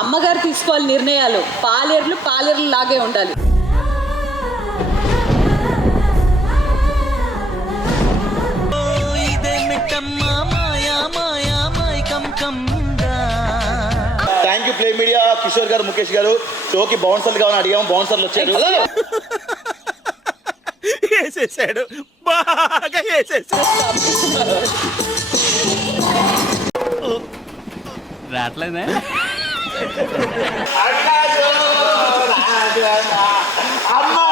అమ్మగారు తీసుకోవాలి నిర్ణయాలు. పాలేర్లు పాలేర్లు లాగే ఉండాలి. Thank you play media Kishore garu Mukesh garu షోకి బౌన్సర్లు కావాలని అడిగాము. బౌన్సర్లు వచ్చారు. వేసేసాడు. బాగా వేసేసాడు. రావట్లేదే? దైవం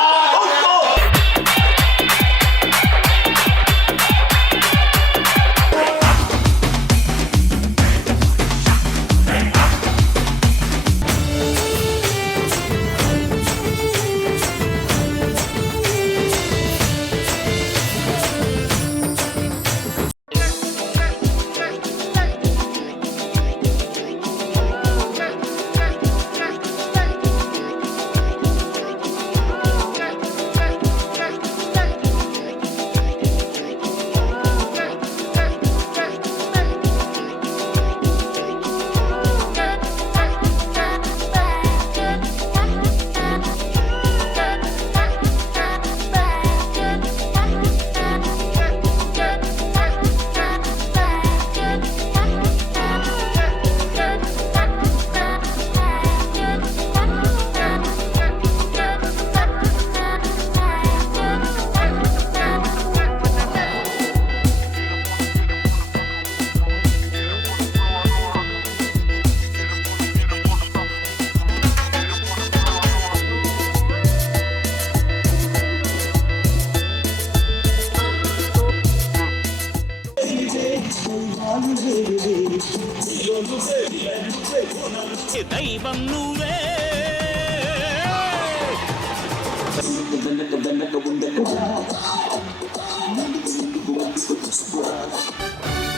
నువ్వే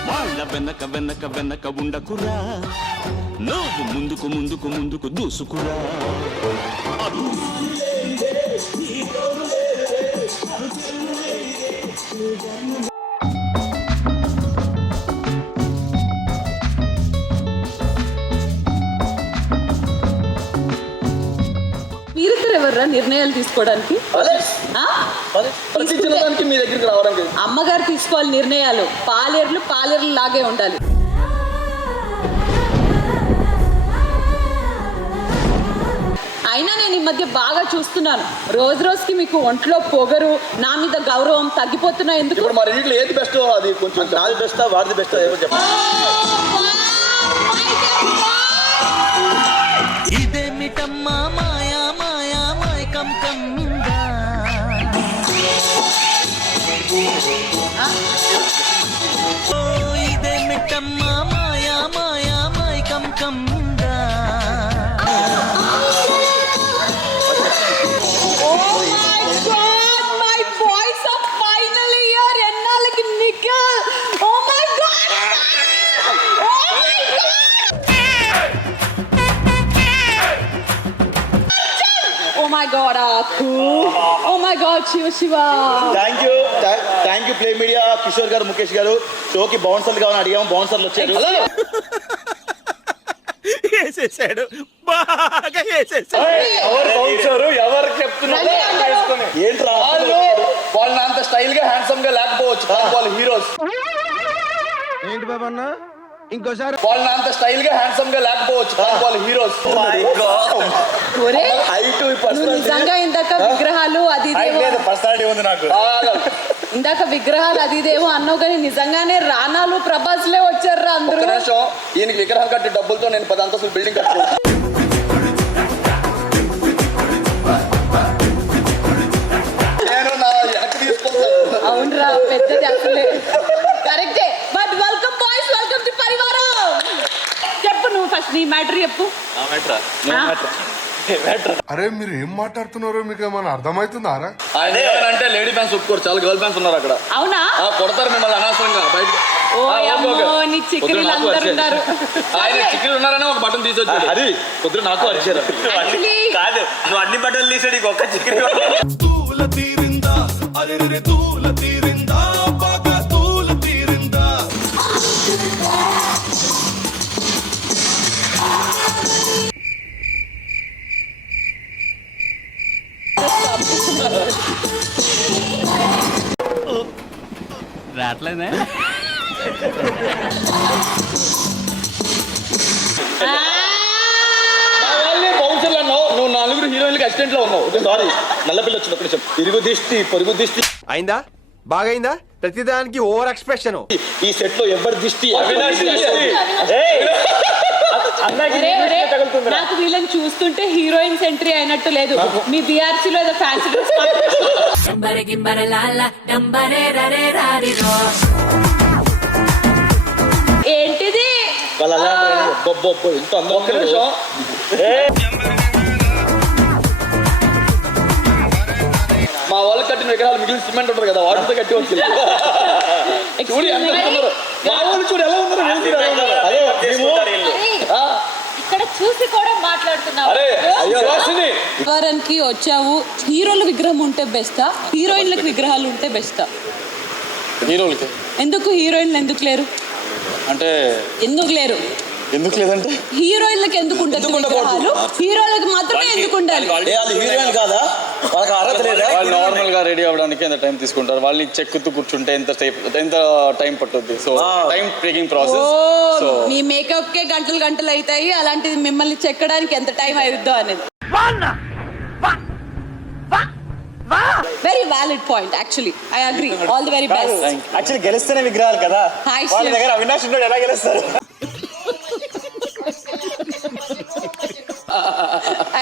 వాళ్ళ వెనక వెనక వెనక ఉండకురా. నువ్వు ముందుకు ముందుకు ముందుకు దూసుకురా. మీరిద్దరు ఎవర్రా నిర్ణయాలు తీసుకోవడానికి? అమ్మగారు తీసుకోవాలి నిర్ణయాలు. పాలేర్లు పాలేర్లు లాగే ఉండాలి. అయినా నేను ఈ మధ్య బాగా చూస్తున్నాను. రోజు రోజుకి మీకు ఒంట్లో పొగరు నా మీద గౌరవం తగ్గిపోతున్నా ఎందుకు? ఇప్పుడు మా రెండింటిలో ఏది బెస్ట్ అది కొంచెం నాది బెస్టా వాడిది బెస్టా ఏమో చెప్పండి. మైకం కమ్మిందా oh Oh my God, Aku! Oh my God, Shiva Shiva thank you thank you play media Kishore garu Mukesh garu షోకి బౌన్సర్లు కావాలని అడిగాము బౌన్సర్లు వచ్చారు. వేసేసాడు. బాగా వేసేసాడు. ఎవరు బౌన్సరు ఎవరు చెప్తున్నారు. ఏంట్రా? వాళ్ళు వాళ్ళ అంత స్టైల్గా హ్యాండ్సమ్గా లేకపోవచ్చు. వాళ్ళు హీరోస్ ఏంటి బాబా అన్న? ఇంకోసారి. వాళ్ళ అంత స్టైల్గా హ్యాండ్సమ్గా లేకపోవచ్చు. కానీ వాళ్ళు హీరోస్ ఒరే హైట్ నువ్వు నిజంగా ఇందాక విగ్రహాలు అది లేదు పర్సనాలిటీ ఉంది నాకు. ఇందాక విగ్రహాలు అది ఇదేమో అన్నావు కానీ నిజంగానే రానాలు ప్రభాస్లే వచ్చారు అందరూ. ఈయనకి విగ్రహం కట్టి డబ్బులతో నేను పది అంతస్తులు బిల్డింగ్ కట్టుకోవచ్చు ఫస్ట్ నీ మ్యాటర్? చెప్పు? అరే మీరు ఏం మాట్లాడుతున్నారో మీకు ఏమైనా అర్థమవుతుందారా ఆయన ఏమనంటే లేడీ ఫ్యాన్స్ ఒప్పుకోరు చాలా గర్ల్ ఫ్యాన్స్ ఉన్నారు అక్కడ. అవునా? ఆ, కొడతారు మిమ్మల్ని అనవసరంగా బయట ఒక బటన్ తీసొచ్చాడు. అది పొద్దున నాకు వచ్చారు Actually, కాదు నువ్వు అన్ని బట్టలు తీసాడు ఇంకొక ఒక్క చికెన్. తూల తీరిందా? అరెరె తూల బౌన్సర్లు అన్నావు. నువ్వు నలుగురు హీరోయిన్లకి అసిస్టెంట్లో ఉన్నావు. సారీ నల్లపిల్ల వచ్చింది ఒక నిమిషం. ఇరుగు దిష్టి పొరుగు దిష్టి. అయిందా? బాగైందా? ప్రతిదానికి ఓవర్ ఎక్స్ప్రెషన్ ఈ సెట్లో ఎవరి దిష్టి అవినాష్ దిష్టి. నాకు వీళ్ళని చూస్తుంటే హీరోయిన్స్ ఎంట్రీ అయినట్టు లేదు. మీ BRC లో ఏదో ఫ్యాన్సీ డ్రెస్ డంబరె గింబరె లాల డంబరె రరే రారిరో ఏంటిది? ఒక్క నిమిషం. మా వాళ్ళు కట్టిన విగ్రహాలు మిగిలిన సిమెంట్ ఉంటుంది కదా వాటితో కట్టి వచ్చింది చూడు ఎంత మా వాళ్ళు చూడు ఎలా ఉన్నారు అదే ఇక్కడ చూసి కూడా మాట్లాడుతున్నావు. అరే అయ్యో రాసింది వారానికి వచ్చావు. హీరోల విగ్రహం ఉంటే బెస్టా హీరోయిన్లకు విగ్రహాలు ఉంటే బెస్టా హీరోలకి? ఎందుకు హీరోయిన్లు ఎందుకు లేరు? అంటే ఎందుకు లేరు? ఎందుకు లేదంటే? హీరోయిన్లకు ఎందుకు ఉండదు హీరోలకు మాత్రమే ఎందుకు ఉండాలి? హీరోయిన్ కాదా? వాళ్ళకి అర్హత లేదా? వాళ్ళు నార్మల్గా రెడీ అవ్వడానికి ఎంత టైం తీసుకుంటారు? వాళ్ళని చెక్కుతూ కూర్చుంటే ఎంత టైం ఎంత టైం పట్టుద్ది? So time taking process so మీ మేకప్ కే గంటలు గంటలు అవుతాయి. అలాంటిది మిమ్మల్ని చెక్కడానికి ఎంత టైం అవుద్దో అనేది. Very valid point actually I agree all the very best actually గెలిస్తేనే విగ్రహాలు కదా? Hi, వాళ్ళ Shiv. దగ్గర అవినాష్ ఉన్నాడు ఎలా గెలుస్తారు?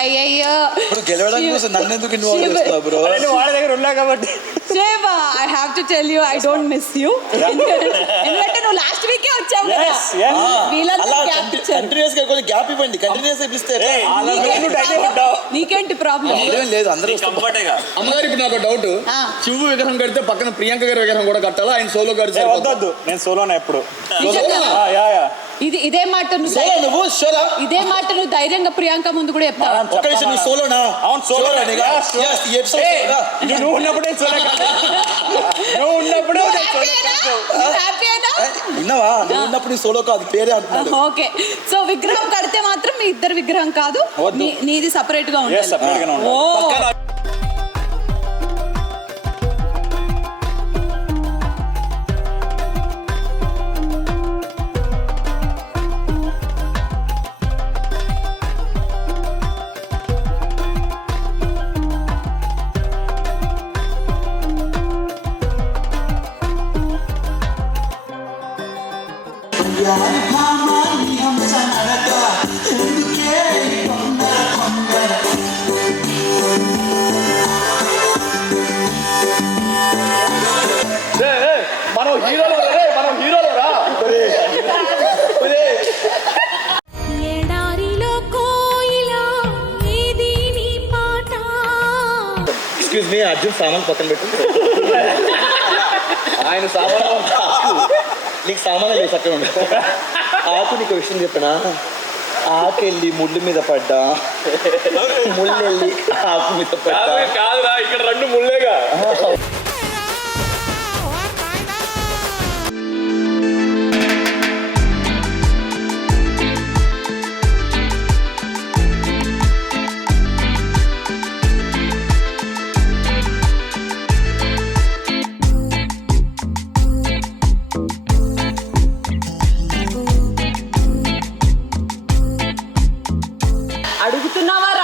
అయ్యయ్యో. ఇప్పుడు గెలవడం కోసం నన్ను ఎందుకు ఇన్వాల్వ్ శివ- చేస్తున్నావు బ్రో అరే, నువ్వు వాళ్ళ దగ్గర ఉన్నా కాబట్టి. Shiva I have to tell you I don't miss you ఎందుకంటే నువ్వు లాస్ట్ వీకే వచ్చావు కదా. Yes, yes. అలా గ్యాప్ ఇచ్చారు. కంటిన్యూస్గా కొంచెం గ్యాప్ ఇవ్వండి. కంటిన్యూస్గా ఇప్పిస్తే నీకేంటి problem? నీకేంటి ప్రాబ్లం హీరోయిన్ లేదు అందరూ అమ్మగారు ఇప్పుడు నాకు డౌట్ ఆ. శివు విగ్రహం కడితే పక్కన ప్రియాంక గారి విగ్రహం కూడా కట్టాలా? ఆయన సోలో కడితే వద్దొద్దు. నేను సోలోనా ఎప్పుడు. నిజంగా? ఆ, యా యా. ఇది ఇదే మాట నువ్వు సోలో ధై- నువ్వు షోరా ఇదే మాట నువ్వు ధైర్యంగా ప్రియాంక ముందు కూడా చెప్తావు? ఒక్క నిమిషం నువ్వు సోలోనా అవును, solo. నీగా? Yeah, solo. Yes, ఈ episode solo. నువ్వు నువ్వు ఉన్నప్పుడు నేను సోలో కాదు? నువ్వు ఉన్నప్పుడు నేను సోలో కాదు? హ్యాపీనా విన్నావా? నువ్వు ఉన్నప్పుడు సోలో కాదు పేరే అంటున్నాడు. ఓకే. సో విగ్రహం కడితే మాత్రం మీ ఇద్దరు విగ్రహం కాదు. నీది సపరేట్గా Yes, ఎక్స్క్యూజ్ మీ అర్జున్ సామాన్ పక్కన పెట్టు. ఆయన సామాన్లు నీకు సామాన్ లేదు అక్కడ ఉండు ఆకు నీకు విషయం చెప్పినా? ఆకెళ్ళి ముళ్ళు మీద పడ్డా? ముళ్ళు వెళ్ళి ఆకు మీద పడ్డా? కాదురా ఇక్కడ రెండు ముళ్ళేగా.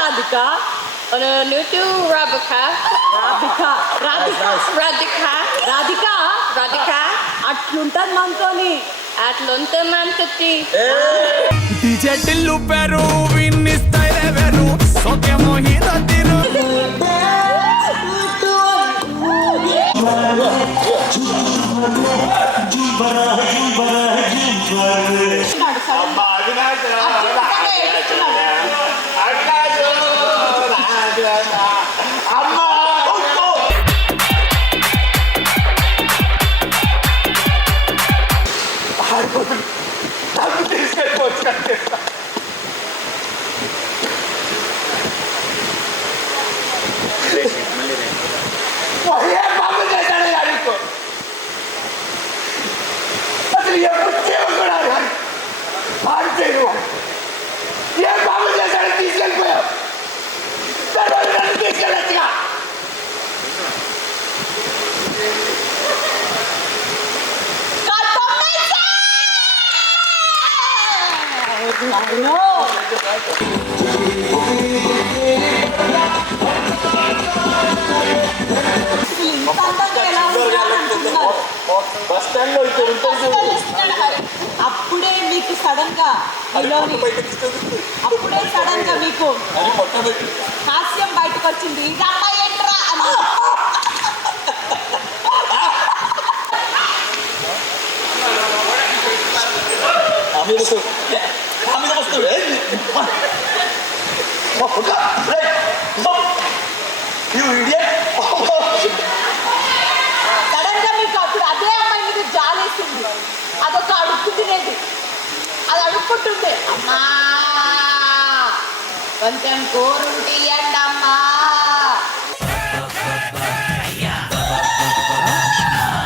Radhika. On a new to Rabika. Radhika. Radhika. Radhika. Radhika. Radhika. అట్లుంటది మనతోని అట్లుంటే మన చెప్తి డీజే టిల్లు పెరు విన్నిస్తాయి రే వెరు సోకేమో హీరో తిరు జీవరా జీవరా జీవరా అప్పుడే మీకు సడన్గా అప్పుడే సడన్గా మీకు హాస్యం బయటకు వచ్చింది ఇది అమ్మాయి ఏంట్రా అని ఆమె వస్తు ఆమె వస్తు సడన్గా మీకు అప్పుడు అదే అమ్మాయి మీద జాలేసింది అదొక అడుక్కుంటునేది అది అడుక్కుంటుండే అమ్మా కొంచెం కూర ఉంటే ఇయ్యండి అమ్మా